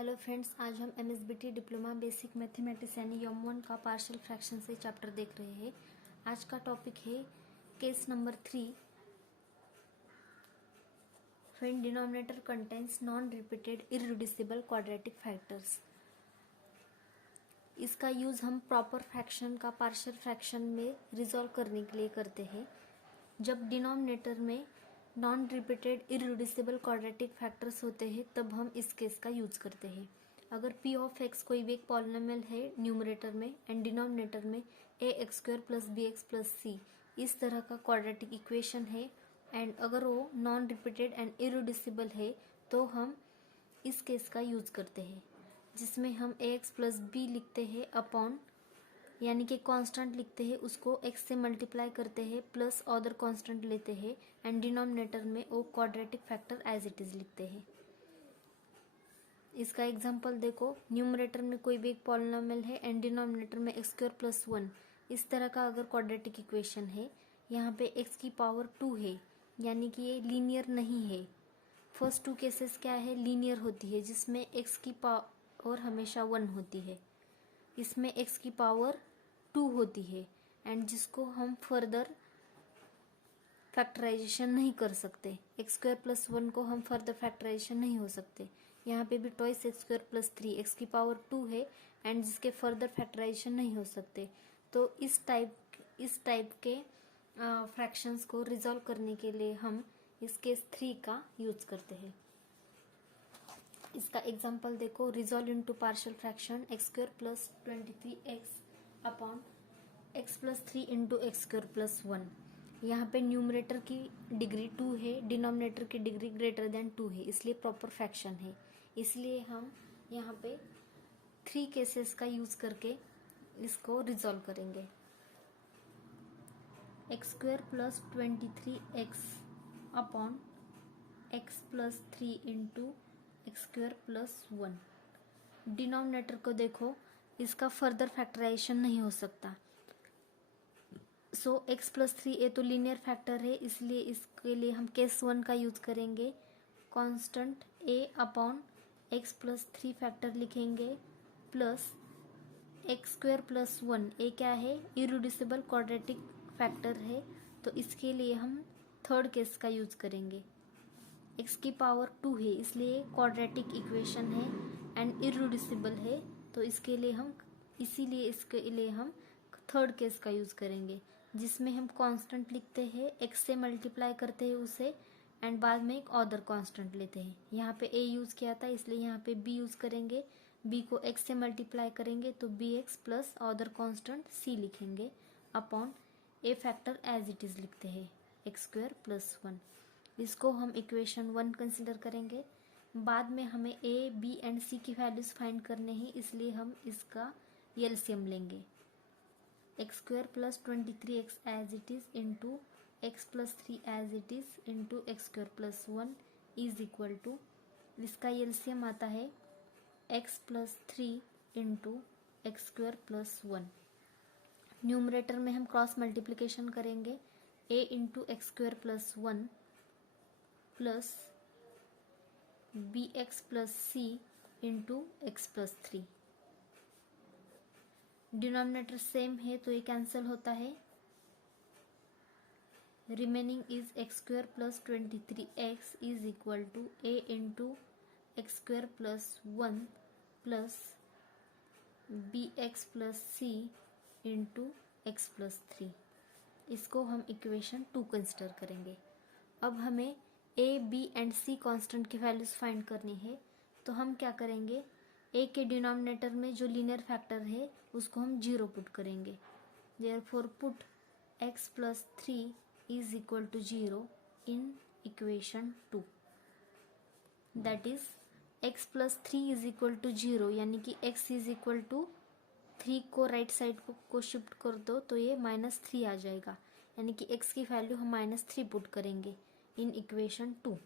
Hello friends, आज हम MSBT diploma basic mathematics यानी यम 1 का पार्शियल फ्रैक्शन से चैप्टर देख रहे हैं। आज का टॉपिक है case number 3, when denominator contains non repeated irreducible quadratic factors. इसका यूज़ हम प्रॉपर फ्रैक्शन का पार्शियल फ्रैक्शन में रिजॉल्व करने के लिए करते हैं। जब डिनोमिनेटर में non repeated irreducible quadratic factors होते हैं तब हम इस केस का यूज करते हैं। अगर p ऑफ x कोई भी एक पॉलिनोमियल है न्यूमरेटर में एंड डिनोमिनेटर में ax² plus bx plus c इस तरह का क्वाड्रेटिक इक्वेशन है एंड अगर वो नॉन रिपीटेड एंड इररिड्यूसिबल है तो हम इस केस का यूज करते हैं, जिसमें हम ax प्लस b लिखते हैं अपॉन यानी कि कांस्टेंट लिखते हैं, उसको x से मल्टीप्लाई करते हैं प्लस अदर कांस्टेंट लेते हैं एंड डिनोमिनेटर में वो quadratic factor as it is लिखते हैं। इसका एग्जांपल देखो, न्यूमरेटर में कोई भी एक पॉलिनोमियल है एंड डिनोमिनेटर में x² प्लस 1 इस तरह का अगर क्वाड्रेटिक इक्वेशन है, यहाँ पे x की पावर 2 है यानी कि ये लीनियर नहीं है। फर्स्ट टू केसेस क्या है, लीनियर होती है जिसमें x की पावर हमेशा 1 होती है, इसमें x की पावर 2 होती है एंड जिसको हम फर्दर फैक्टराइजेशन नहीं कर सकते। x² प्लस 1 को हम फर्दर फैक्टराइजेशन नहीं हो सकते। यहाँ पे भी ट्वाइस x² प्लस 3 x की पावर 2 है एंड जिसके फर्दर फैक्टराइजेशन नहीं हो सकते। तो इस टाइप के फ्रैक्शंस को रिजॉल्व करने के लिए हम इस केस 3 का यूज करते हैं। इसका एग्जांपल देखो, resolve into partial fraction x² plus 23x upon x plus 3 into x² plus 1। यहाँ पे न्यूमरेटर की डिग्री 2 है, डिनोमिनेटर की डिग्री ग्रेटर देन 2 है, इसलिए प्रॉपर फ्रैक्शन है। इसलिए हम यहाँ पे 3 केसेस का यूज करके इसको रिजॉल्व करेंगे। x² plus 23x upon x plus 3 into x² plus 1। Denominator को देखो, इसका फर्दर फैक्टराइजेशन नहीं हो सकता। सो x प्लस 3 ए तो लीनियर फैक्टर है, इसलिए इसके लिए हम केस 1 का यूज करेंगे। Constant a upon x plus 3 factor लिखेंगे प्लस x² प्लस 1। ए क्या है, इररिड्यूसिबल क्वाड्रेटिक फैक्टर है, तो इसके लिए हम थर्ड केस का यूज करेंगे। x की पावर 2 है इसलिए क्वाड्रेटिक इक्वेशन है एंड इररिड्यूसिबल है, तो इसके लिए हम थर्ड केस का यूज करेंगे, जिसमें हम कांस्टेंट लिखते हैं, x से मल्टीप्लाई करते हैं उसे एंड बाद में एक अदर कांस्टेंट लेते हैं। यहाँ पे a यूज किया था इसलिए यहाँ पे b यूज करेंगे। b को x से मल्टीप्लाई करेंगे तो bx plus other constant c लिखेंगे upon a factor as it is लिखते हैं x² प्लस 1। इसको हम इक्वेशन 1 कंसिडर करेंगे। बाद में हमें a b एंड c की वैल्यूज फाइंड करने हैं, इसलिए हम इसका एलसीएम लेंगे। x² plus 23x as it is into x plus 3 as it is into x² plus 1 is equal to, इसका एलसीएम आता है x plus 3 into x² plus 1। Numerator में हम क्रॉस मल्टीप्लिकेशन करेंगे, a into x² plus 1 plus bx plus c into x plus 3। Denominator same है तो ये cancel होता है। Remaining is x² plus 23x is equal to a into x² plus 1 plus bx plus c into x plus 3। इसको हम equation 2 consider करेंगे। अब हमें a b and c constant की वैल्यूज फाइंड करनी है, तो हम क्या करेंगे, a के डिनोमिनेटर में जो लीनियर फैक्टर है उसको हम 0 पुट करेंगे। Therefore put x plus 3 is equal to 0 in equation 2। That is x plus 3 is equal to 0 यानी कि x इज इक्वल टू 3 को राइट साइड को शिफ्ट कर दो तो ये -3 आ जाएगा, यानी कि x की वैल्यू हम -3 पुट करेंगे इन इक्वेशन 2।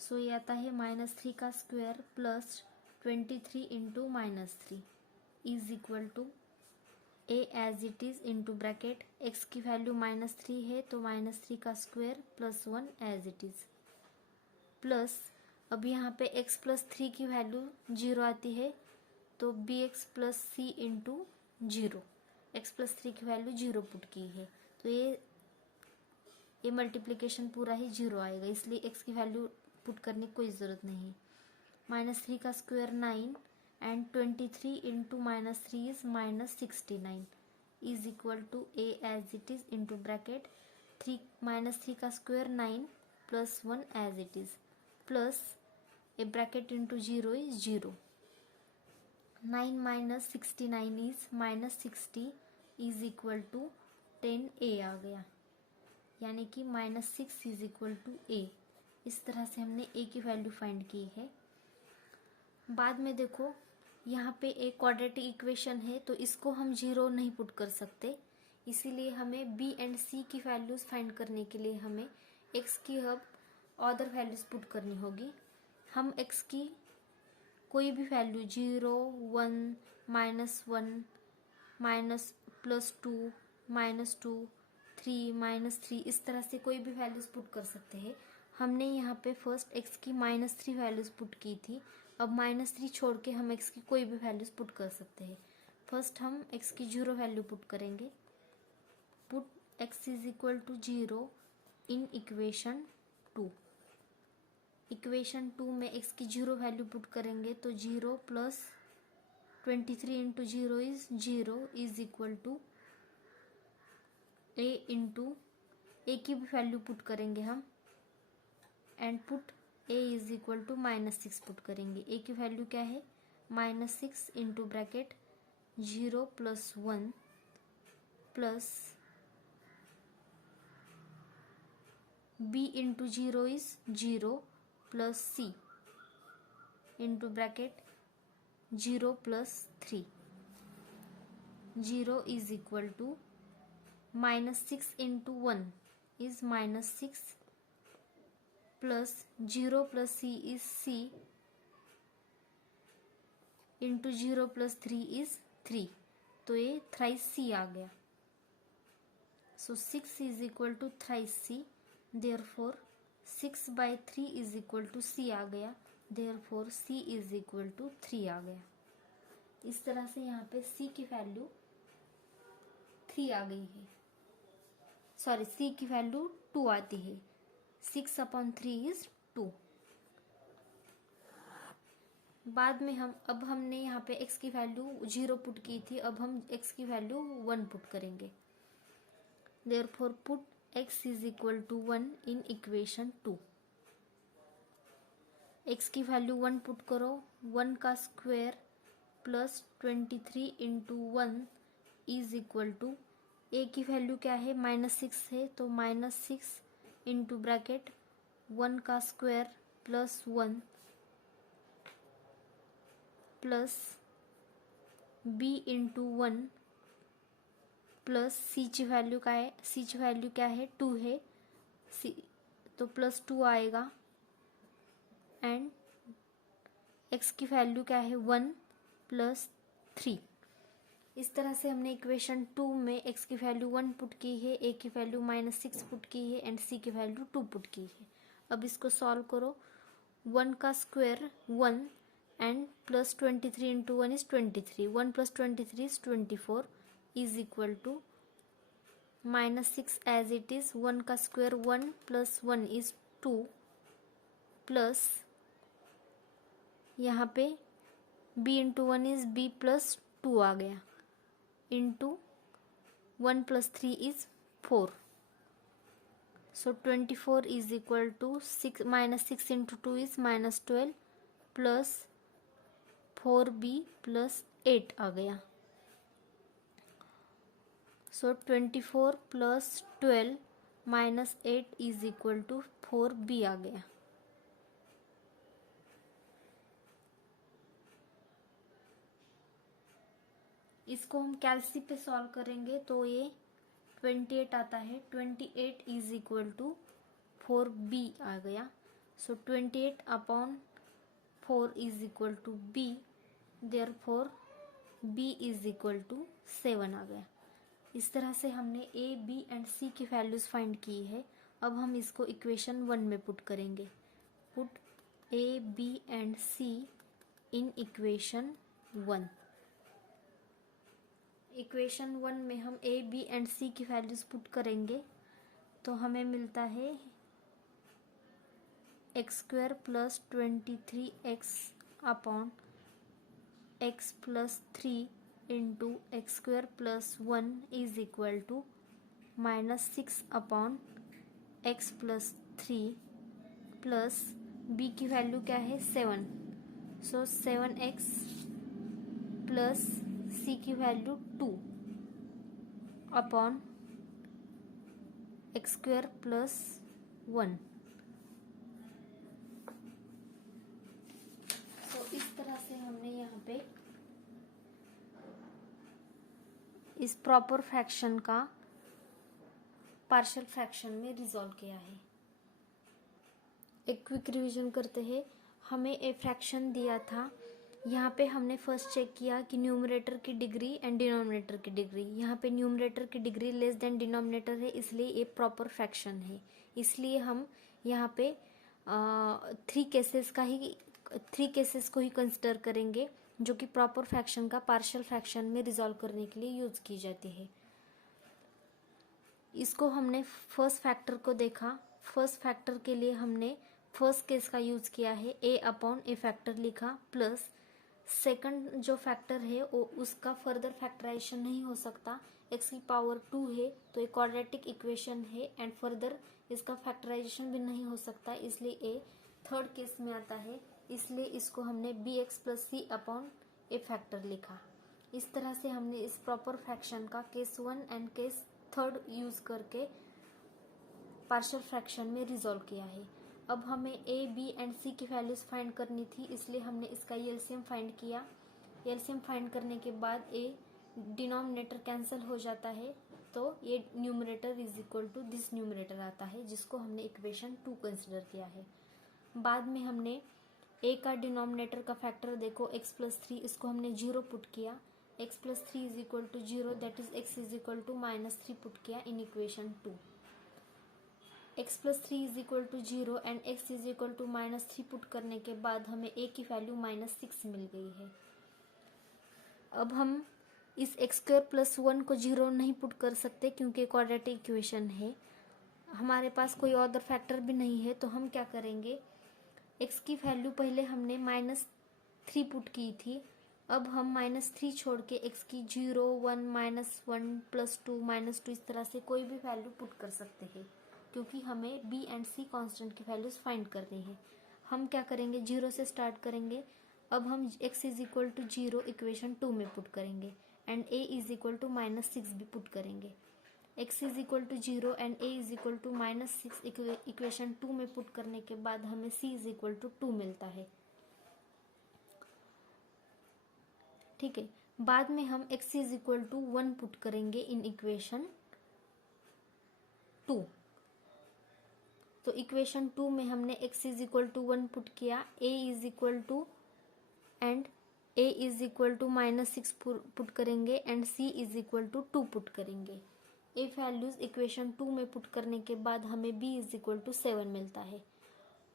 सो ये आता है -3 का square plus 23 into -3 is equal to a as it is into bracket, x की वैल्यू -3 है तो -3 का square plus 1 as it is plus अब यहाँ पे x प्लस 3 की वैल्यू 0 आती है, तो bx प्लस सी इंटू 0, एक्स प्लस 3 की वैल्यू 0 पुट की है, तो ये मल्टीप्लिकेशन पूरा ही 0 आएगा, इसलिए x की वैल्यू पुट करने की कोई ज़रूरत नहीं है। -3 का square 9 and 23 into -3 is -69 is equal to a as it is into bracket 3 का square 9 plus 1 as it is plus a bracket into 0 is 0। 9 minus 69 is -60 is equal to 10a आ गया, यानी कि -6 इज इक्वल टू a। इस तरह से हमने a की वैल्यू फाइंड की है। बाद में देखो यहाँ पे एक क्वाड्रेटिक इक्वेशन है, तो इसको हम 0 नहीं पुट कर सकते, इसीलिए हमें b एंड c की वैल्यूज फाइंड करने के लिए हमें x की अब अदर वैल्यूज पुट करनी होगी। हम x की कोई भी वैल्यू 0, 1, -1, +2, -2, 3, -3 इस तरह से कोई भी वैल्यूज पुट कर सकते हैं। हमने यहाँ पे फर्स्ट x की -3 वैल्यूज पुट की थी, अब -3 छोड़ के हम x की कोई भी वैल्यूज पुट कर सकते हैं। फर्स्ट हम x की 0 वैल्यू पुट करेंगे, put x is equal to 0 in equation 2। Equation 2 में x की 0 वैल्यू पुट करेंगे तो 0 plus 23 into 0 is 0 is equal to a into a की भी वैल्यू पुट करेंगे हम and put a is equal to -6 put करेंगे। a की वैल्यू क्या है -6 into bracket 0 plus 1 plus b into 0 is 0 plus c into bracket 0 plus 3, 0 is equal to -6 into 1 is -6 plus 0 plus c is c into 0 plus 3 is 3, तो ये thrice c आ गया। So 6 is equal to thrice c, therefore 6/3 is equal to c आ गया, therefore c is equal to 3 आ गया। इस तरह से यहाँ पे c की वैल्यू 3 आ गई है, सॉरी c की वैल्यू 2 आती है, 6/3 इज 2। बाद में अब हमने यहाँ पे x की वैल्यू 0 पुट की थी, अब हम x की वैल्यू 1 पुट करेंगे, therefore put x is equal to 1 in equation 2। x की वैल्यू 1 पुट करो, 1 का square plus 23 into 1 is equal to a की वैल्यू क्या है -6 है, तो -6 इंटू ब्रैकेट 1 का square plus 1 plus b into 1 plus c की वैल्यू क्या है, c की वैल्यू क्या है 2 है, c तो प्लस 2 आएगा एंड x की वैल्यू क्या है 1 प्लस 3। इस तरह से हमने इक्वेशन 2 में x की वैल्यू 1 पुट की है, a की वैल्यू -6 पुट की है एंड c की वैल्यू 2 पुट की है। अब इसको सॉल्व करो, 1 का square 1 and plus 23 into 1 is 23, 1 प्लस 23 is 24 is equal to -6 as it is, 1 का स्क्वायर 1 प्लस 1 इज 2 प्लस यहाँ पे b into 1 is b plus 2 आ गया into 1 plus 3 is 4, so 24 is equal to -6 into 2 is -12 plus 4b plus 8 आ गया, so 24 plus 12 minus 8 is equal to 4b आ गया। इसको हम कैलसी पे सॉल्व करेंगे तो ये 28 आता है, 28 इज इक्वल टू 4b आ गया, so 28/4 is equal to b, therefore b is equal to 7 आ गया। इस तरह से हमने a, b एंड c की वैल्यूज फाइंड की है। अब हम इसको इक्वेशन 1 में पुट करेंगे, put a b and c in equation 1। Equation 1 में हम ए बी एंड सी की वैल्यूज पुट करेंगे तो हमें मिलता है x² + 23x upon x + 3 into x² + 1 is equal to -6 upon x + 3 plus b की वैल्यू क्या है 7, सो 7x प्लस c की वैल्यू 2 अपॉन x² + 1। तो इस तरह से हमने यहाँ पे इस प्रॉपर फ्रैक्शन का पार्शियल फ्रैक्शन में रिजॉल्व किया है। एक क्विक रिवीजन करते हैं। हमें एक फ्रैक्शन दिया था, यहाँ पे हमने फर्स्ट चेक किया कि न्यूमरेटर की डिग्री एंड डिनोमिनेटर की डिग्री। यहाँ पे न्यूमरेटर की डिग्री लेस देन डिनोमिनेटर है, इसलिए ये प्रॉपर फ्रैक्शन है। इसलिए हम यहाँ पे 3 केसेस को ही कंसिडर करेंगे जो कि प्रॉपर फ्रैक्शन का पार्शियल फ्रैक्शन में रिजॉल्व करने के लिए यूज की जाती है। इसको हमने फर्स्ट फैक्टर को देखा। फर्स्ट फैक्टर के लिए हमने फर्स्ट केस का यूज किया है, a अपॉन ए फैक्टर लिखा, प्लस सेकंड जो फैक्टर है वो उसका फर्दर फैक्टराइजेशन नहीं हो सकता, x की पावर 2 है तो एक क्वाड्रेटिक इक्वेशन है एंड फर्दर इसका फैक्टराइजेशन भी नहीं हो सकता, इसलिए a थर्ड केस में आता है। इसलिए इसको हमने bx + c अपॉन ए फैक्टर लिखा। इस तरह से हमने इस प्रॉपर फ्रैक्शन का केस 1 एंड केस 3 यूज करके पार्शियल फ्रैक्शन में रिजॉल्व किया है। अब हमें a, b एंड c की वैल्यूज फाइंड करनी थी, इसलिए हमने इसका एलसीएम फाइंड किया। एलसीएम फाइंड करने के बाद a डिनोमिनेटर कैंसिल हो जाता है तो ये numerator is equal to this numerator आता है, जिसको हमने इक्वेशन 2 कंसिडर किया है। बाद में हमने a का डिनोमिनेटर का फैक्टर देखो x + 3, इसको हमने 0 पुट किया। x + 3 is equal to 0, that is x is equal to -3 put किया in equation 2। x + 3 is equal to 0 and x is equal to -3 put करने के बाद हमें a की वैल्यू -6 मिल गई है। अब हम इस x² + 1 को 0 नहीं पुट कर सकते क्योंकि क्वाड्रेटिक इक्वेशन है, हमारे पास कोई अदर फैक्टर भी नहीं है। तो हम क्या करेंगे, x की वैल्यू पहले हमने -3 पुट की थी, अब हम -3 छोड़ के x की 0, 1, -1, +2, -2 इस तरह से कोई भी वैल्यू पुट कर सकते हैं, क्योंकि हमें b एंड c कांस्टेंट की वैल्यूज फाइंड करनी है। हम क्या करेंगे, 0 से स्टार्ट करेंगे। अब हम x is equal to 0 equation 2 में पुट करेंगे and a is equal to -6 भी पुट करेंगे। x is equal to 0 and a is equal to -6 equation 2 में पुट करने के बाद हमें c इज इक्वल टू 2 मिलता है। ठीक है, बाद में हम x is equal to 1 put करेंगे इन इक्वेशन 2। तो इक्वेशन 2 में हमने x is equal to 1 put किया, a is equal to and a is equal to -6 put करेंगे and c is equal to 2 put करेंगे। ए वैल्यूज इक्वेशन 2 में put करने के बाद हमें b इज इक्वल टू 7 मिलता है।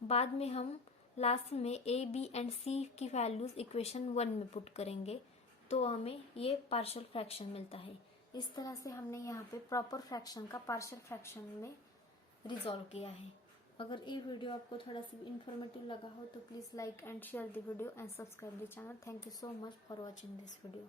बाद में हम लास्ट में a, b एंड c की वैल्यूज इक्वेशन 1 में पुट करेंगे तो हमें ये पार्शियल फ्रैक्शन मिलता है। इस तरह से हमने यहाँ पे प्रॉपर फ्रैक्शन का पार्शियल फ्रैक्शन में रिजॉल्व किया है। अगर ये वीडियो आपको थोड़ा सा इन्फॉर्मेटिव लगा हो तो please like and share the video and subscribe the channel. Thank you so much for watching this video.